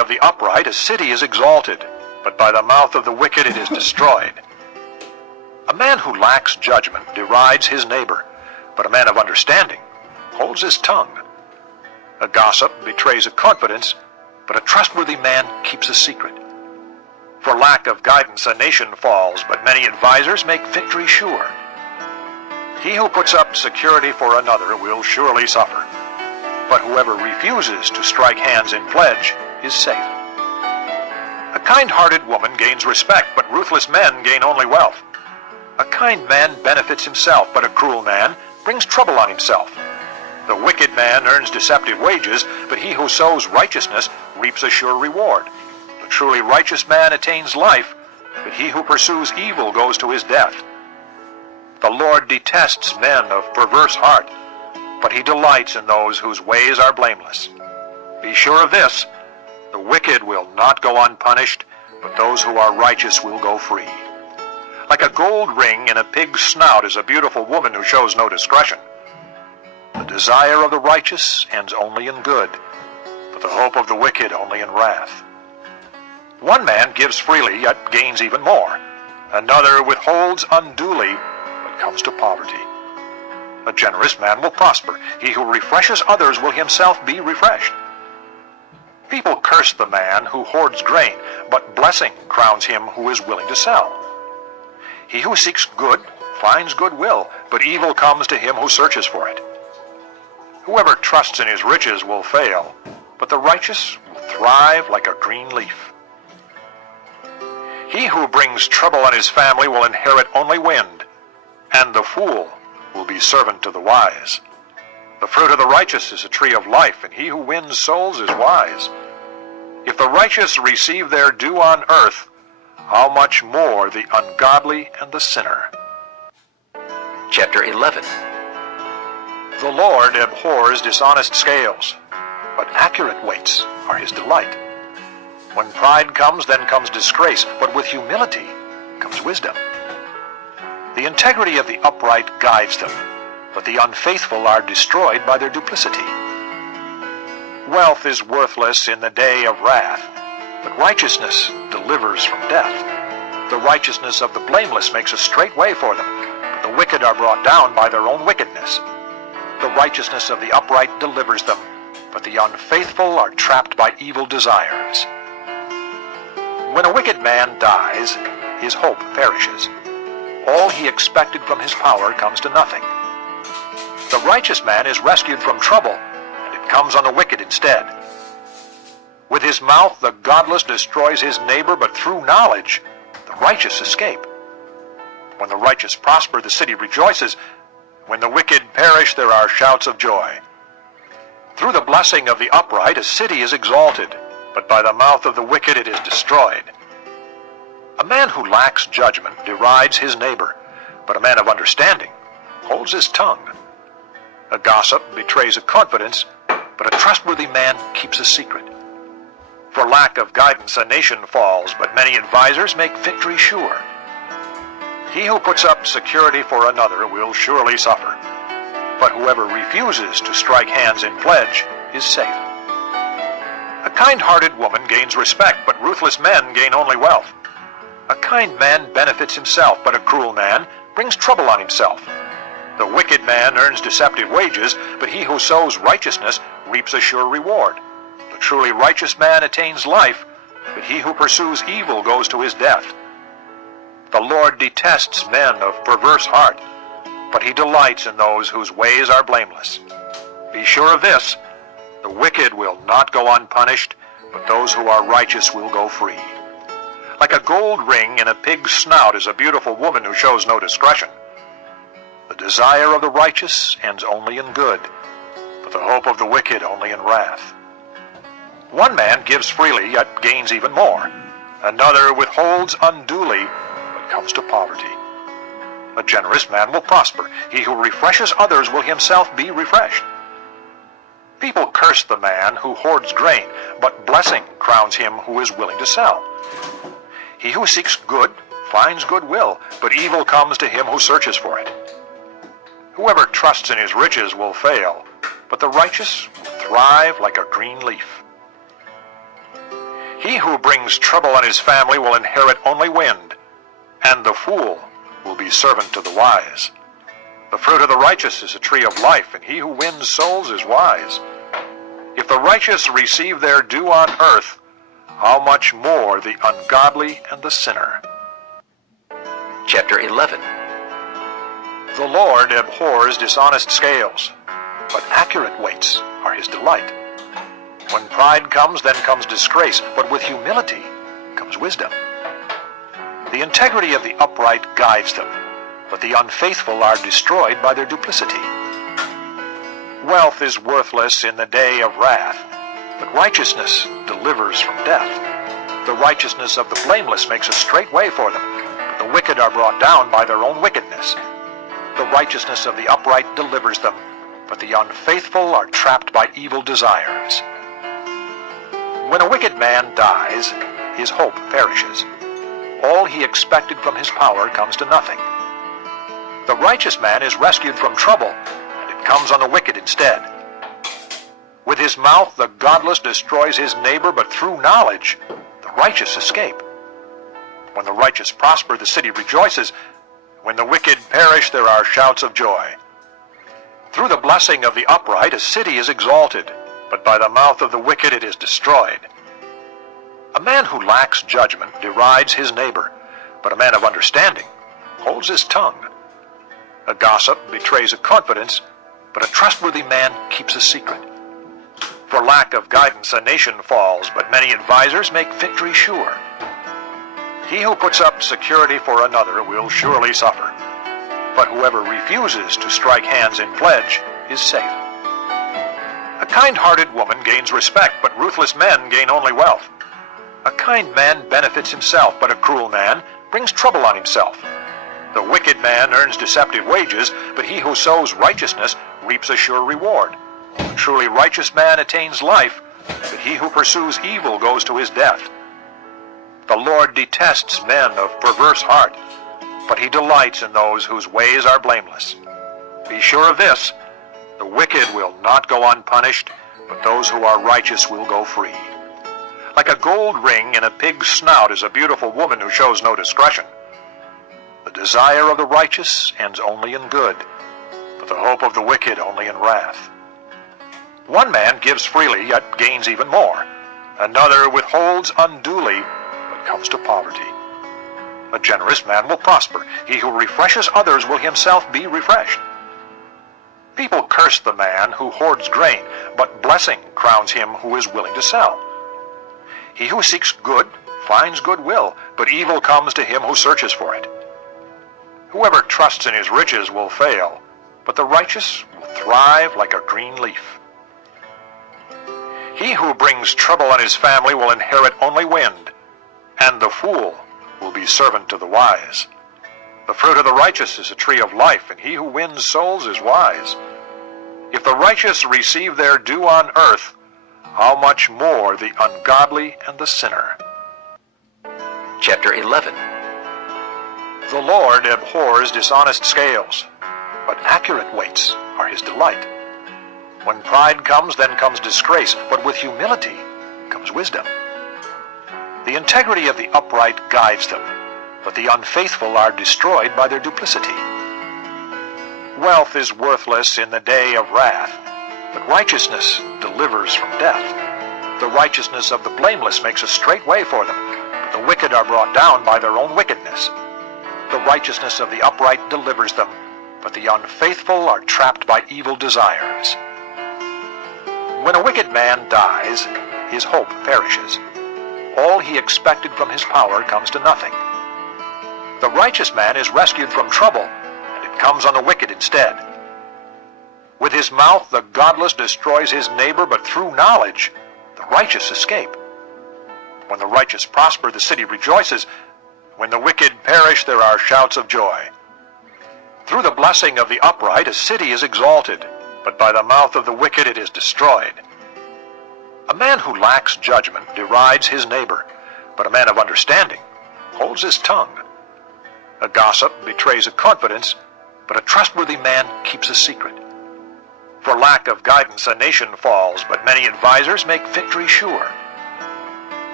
of the upright a city is exalted, but by the mouth of the wicked it is destroyed. A man who lacks judgment derides his neighbor, but a man of understanding holds his tongue. A gossip betrays a confidence, but a trustworthy man keeps a secret. For lack of guidance a nation falls, but many advisers make victory sure. He who puts up security for another will surely suffer, but whoever refuses to strike hands in pledge is safe. A kind-hearted woman gains respect, but ruthless men gain only wealth. A kind man benefits himself, but a cruel man brings trouble on himself. The wicked man earns deceptive wages, but he who sows righteousness reaps a sure reward. The truly righteous man attains life, but he who pursues evil goes to his death. The Lord detests men of perverse heart, but he delights in those whose ways are blameless. Be sure of this, the wicked will not go unpunished, but those who are righteous will go free. Like a gold ring in a pig's snout is a beautiful woman who shows no discretion. The desire of the righteous ends only in good, but the hope of the wicked only in wrath. One man gives freely, yet gains even more. Another withholds unduly, but comes to poverty. A generous man will prosper. He who refreshes others will himself be refreshed. People curse the man who hoards grain, but blessing crowns him who is willing to sell. He who seeks good finds goodwill, but evil comes to him who searches for it. Whoever trusts in his riches will fail, but the righteous will thrive like a green leaf. He who brings trouble on his family will inherit only wind, and the fool will be servant to the wise. The fruit of the righteous is a tree of life, and he who wins souls is wise. If the righteous receive their due on earth, how much more the ungodly and the sinner? Chapter 11. The Lord abhors dishonest scales, but accurate weights are his delight. When pride comes, then comes disgrace, but with humility comes wisdom. The integrity of the upright guides them, but the unfaithful are destroyed by their duplicity. Wealth is worthless in the day of wrath, but righteousness delivers from death. The righteousness of the blameless makes a straight way for them, but the wicked are brought down by their own wickedness. The righteousness of the upright delivers them, but the unfaithful are trapped by evil desires. When a wicked man dies, his hope perishes. All he expected from his power comes to nothing. The righteous man is rescued from trouble, and it comes on the wicked instead. With his mouth the godless destroys his neighbor, but through knowledge the righteous escape. When the righteous prosper, the city rejoices. When the wicked perish, there are shouts of joy. Through the blessing of the upright a city is exalted, but by the mouth of the wicked it is destroyed. A man who lacks judgment derides his neighbor, but a man of understanding holds his tongue. A gossip betrays a confidence, but a trustworthy man keeps a secret. For lack of guidance a nation falls, but many advisers make victory sure. He who puts up security for another will surely suffer, but whoever refuses to strike hands in pledge is safe. A kind-hearted woman gains respect, but ruthless men gain only wealth. A kind man benefits himself, but a cruel man brings trouble on himself. The wicked man earns deceptive wages, but he who sows righteousness reaps a sure reward. The truly righteous man attains life, but he who pursues evil goes to his death. The Lord detests men of perverse heart, but he delights in those whose ways are blameless. Be sure of this, the wicked will not go unpunished, but those who are righteous will go free. Like a gold ring in a pig's snout is a beautiful woman who shows no discretion. The desire of the righteous ends only in good, but the hope of the wicked only in wrath. One man gives freely, yet gains even more. Another withholds unduly, but comes to poverty. A generous man will prosper. He who refreshes others will himself be refreshed. People curse the man who hoards grain, but blessing crowns him who is willing to sell. He who seeks good finds goodwill, but evil comes to him who searches for it. Whoever trusts in his riches will fail, but the righteous will thrive like a green leaf. He who brings trouble on his family will inherit only wind, and the fool will be servant to the wise. The fruit of the righteous is a tree of life, and he who wins souls is wise. If the righteous receive their due on earth, how much more the ungodly and the sinner? Chapter 11. The Lord abhors dishonest scales, but accurate weights are his delight. When pride comes, then comes disgrace, but with humility comes wisdom. The integrity of the upright guides them, but the unfaithful are destroyed by their duplicity. Wealth is worthless in the day of wrath, but righteousness delivers from death. The righteousness of the blameless makes a straight way for them, but the wicked are brought down by their own wickedness. The righteousness of the upright delivers them, but the unfaithful are trapped by evil desires. When a wicked man dies, his hope perishes. All he expected from his power comes to nothing. The righteous man is rescued from trouble, and it comes on the wicked instead. With his mouth the godless destroys his neighbor, but through knowledge the righteous escape. When the righteous prosper, the city rejoices. When the wicked perish, there are shouts of joy. Through the blessing of the upright, a city is exalted, but by the mouth of the wicked it is destroyed. A man who lacks judgment derides his neighbor, but a man of understanding holds his tongue. A gossip betrays a confidence, but a trustworthy man keeps a secret. For lack of guidance a nation falls, but many advisers make victory sure. He who puts up security for another will surely suffer, but whoever refuses to strike hands in pledge is safe. A kind-hearted woman gains respect, but ruthless men gain only wealth. A kind man benefits himself, but a cruel man brings trouble on himself. The wicked man earns deceptive wages, but he who sows righteousness reaps a sure reward. A truly righteous man attains life, but he who pursues evil goes to his death. The Lord detests men of perverse heart, but he delights in those whose ways are blameless. Be sure of this, the wicked will not go unpunished, but those who are righteous will go free. Like a gold ring in a pig's snout is a beautiful woman who shows no discretion. The desire of the righteous ends only in good, but the hope of the wicked only in wrath. One man gives freely, yet gains even more. Another withholds unduly, but comes to poverty. A generous man will prosper. He who refreshes others will himself be refreshed. People curse the man who hoards grain, but blessing crowns him who is willing to sell. He who seeks good finds goodwill, but evil comes to him who searches for it. Whoever trusts in his riches will fail, but the righteous will thrive like a green leaf. He who brings trouble on his family will inherit only wind, and the fool will be servant to the wise. The fruit of the righteous is a tree of life, and he who wins souls is wise. If the righteous receive their due on earth, how much more the ungodly and the sinner? Chapter 11. The Lord abhors dishonest scales, but accurate weights are his delight. When pride comes, then comes disgrace, but with humility comes wisdom. The integrity of the upright guides them, but the unfaithful are destroyed by their duplicity. Wealth is worthless in the day of wrath, but righteousness delivers from death. The righteousness of the blameless makes a straight way for them, but the wicked are brought down by their own wickedness. The righteousness of the upright delivers them, but the unfaithful are trapped by evil desires. When a wicked man dies, his hope perishes. All he expected from his power comes to nothing. The righteous man is rescued from trouble, and it comes on the wicked instead. With his mouth the godless destroys his neighbor, but through knowledge the righteous escape. When the righteous prosper, the city rejoices. When the wicked perish, there are shouts of joy. Through the blessing of the upright, a city is exalted, but by the mouth of the wicked it is destroyed. A man who lacks judgment derides his neighbor, but a man of understanding holds his tongue. A gossip betrays a confidence, but a trustworthy man keeps a secret. For lack of guidance a nation falls, but many advisers make victory sure.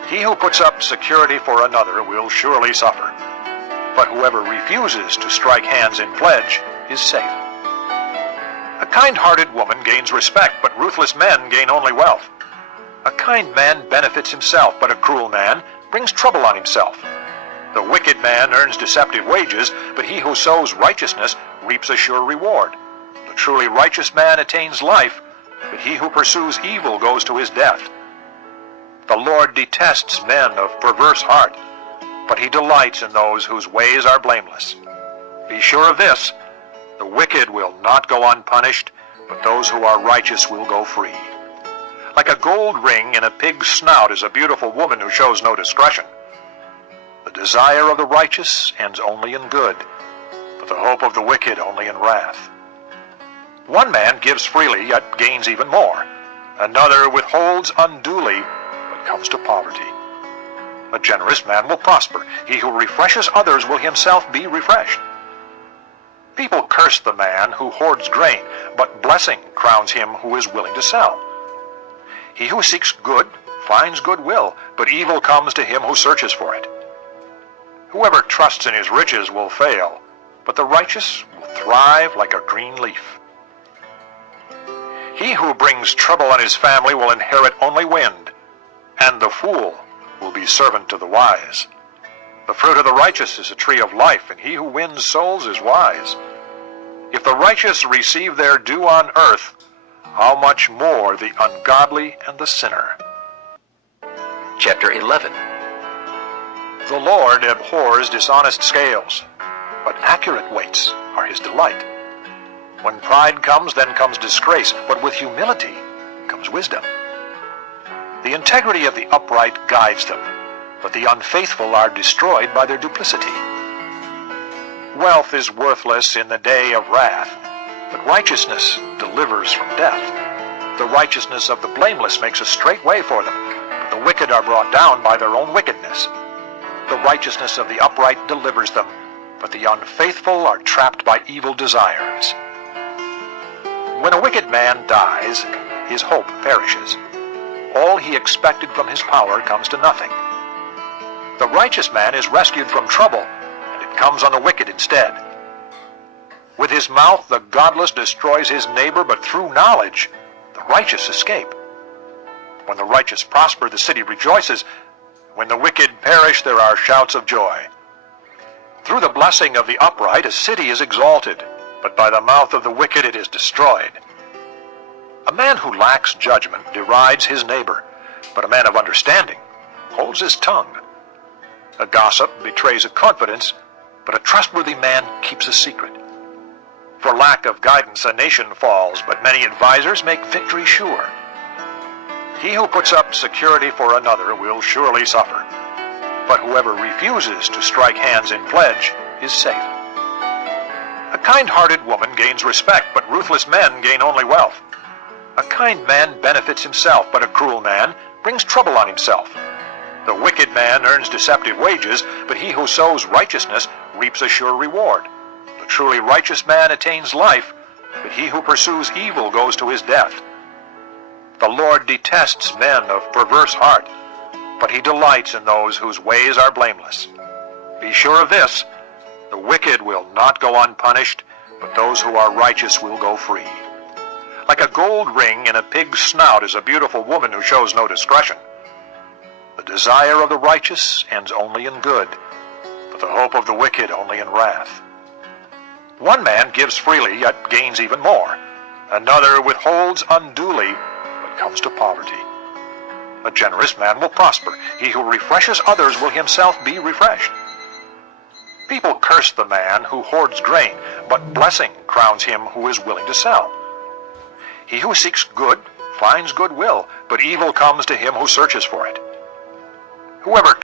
He who puts up security for another will surely suffer, but whoever refuses to strike hands in pledge is safe. A kind-hearted woman gains respect, but ruthless men gain only wealth. A kind man benefits himself, but a cruel man brings trouble on himself. The wicked man earns deceptive wages, but he who sows righteousness reaps a sure reward. The truly righteous man attains life, but he who pursues evil goes to his death. The Lord detests men of perverse heart, but he delights in those whose ways are blameless. Be sure of this, the wicked will not go unpunished, but those who are righteous will go free. Like a gold ring in a pig's snout is a beautiful woman who shows no discretion. The desire of the righteous ends only in good, but the hope of the wicked only in wrath. One man gives freely, yet gains even more. Another withholds unduly, but comes to poverty. A generous man will prosper. He who refreshes others will himself be refreshed. People curse the man who hoards grain, but blessing crowns him who is willing to sell. He who seeks good finds goodwill, but evil comes to him who searches for it. Whoever trusts in his riches will fail, but the righteous will thrive like a green leaf. He who brings trouble on his family will inherit only wind, and the fool will be servant to the wise. The fruit of the righteous is a tree of life, and he who wins souls is wise. If the righteous receive their due on earth, how much more the ungodly and the sinner? Chapter 11. The Lord abhors dishonest scales, but accurate weights are his delight. When pride comes, then comes disgrace, but with humility comes wisdom. The integrity of the upright guides them, but the unfaithful are destroyed by their duplicity. Wealth is worthless in the day of wrath, but righteousness delivers from death. The righteousness of the blameless makes a straight way for them, but the wicked are brought down by their own wickedness. The righteousness of the upright delivers them, but the unfaithful are trapped by evil desires. When a wicked man dies, his hope perishes. All he expected from his power comes to nothing. The righteous man is rescued from trouble, and it comes on the wicked instead. With his mouth the godless destroys his neighbor, but through knowledge the righteous escape. When the righteous prosper, the city rejoices. When the wicked perish, there are shouts of joy. Through the blessing of the upright a city is exalted, but by the mouth of the wicked it is destroyed. A man who lacks judgment derides his neighbor, but a man of understanding holds his tongue. A gossip betrays a confidence, but a trustworthy man keeps a secret. For lack of guidance a nation falls, but many advisers make victory sure. He who puts up security for another will surely suffer, but whoever refuses to strike hands in pledge is safe. A kind-hearted woman gains respect, but ruthless men gain only wealth. A kind man benefits himself, but a cruel man brings trouble on himself. The wicked man earns deceptive wages, but he who sows righteousness reaps a sure reward. The truly righteous man attains life, but he who pursues evil goes to his death. The Lord detests men of perverse heart, but he delights in those whose ways are blameless. Be sure of this, the wicked will not go unpunished, but those who are righteous will go free. Like a gold ring in a pig's snout is a beautiful woman who shows no discretion. The desire of the righteous ends only in good, but the hope of the wicked only in wrath. One man gives freely, yet gains even more. Another withholds unduly, but comes to poverty. A generous man will prosper. He who refreshes others will himself be refreshed. People curse the man who hoards grain, but blessing crowns him who is willing to sell. He who seeks good finds goodwill, but evil comes to him who searches for it. Whoever